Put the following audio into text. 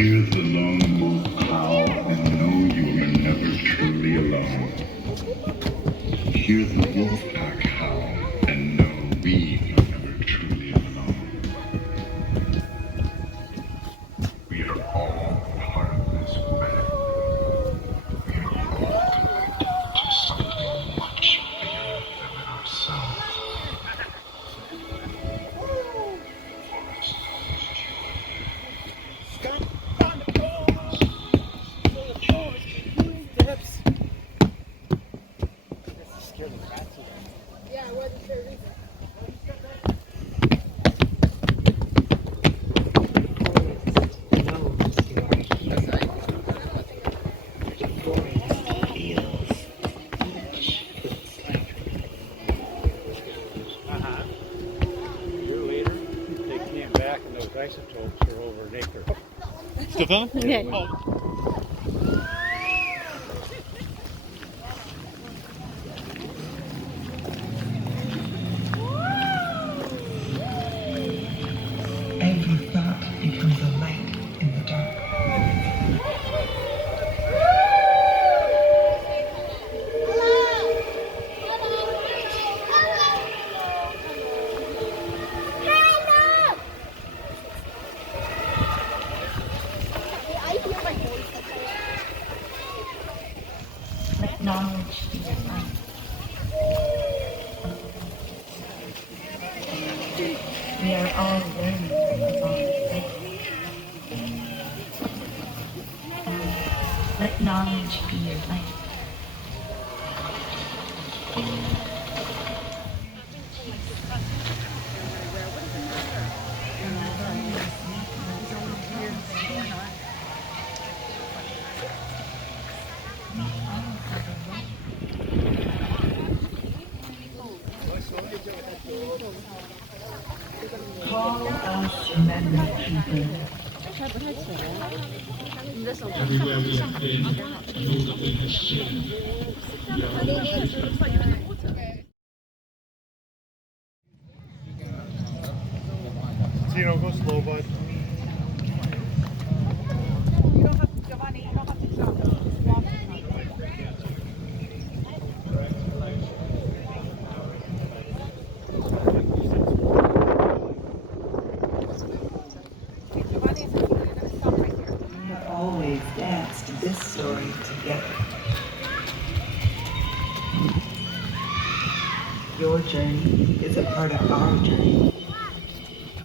Hear the lone wolf howl and know you are never truly alone. Hear the wolf pack howl and know we are never truly alone. We are all part of this web. We are all connected to something much bigger than ourselves. Yeah, I wasn't sure either. A year later, they came back and those isotopes were over an acre. Stefan? Okay. Every thought becomes a light in the dark. Let knowledge be your light. We are all learning along the way. Let knowledge be your light. Call us memory people. Everywhere we have been, know that we have sinned. We are all forgiven. Tino, go slow, bud. We have always danced this story together. Your journey is a part of our journey.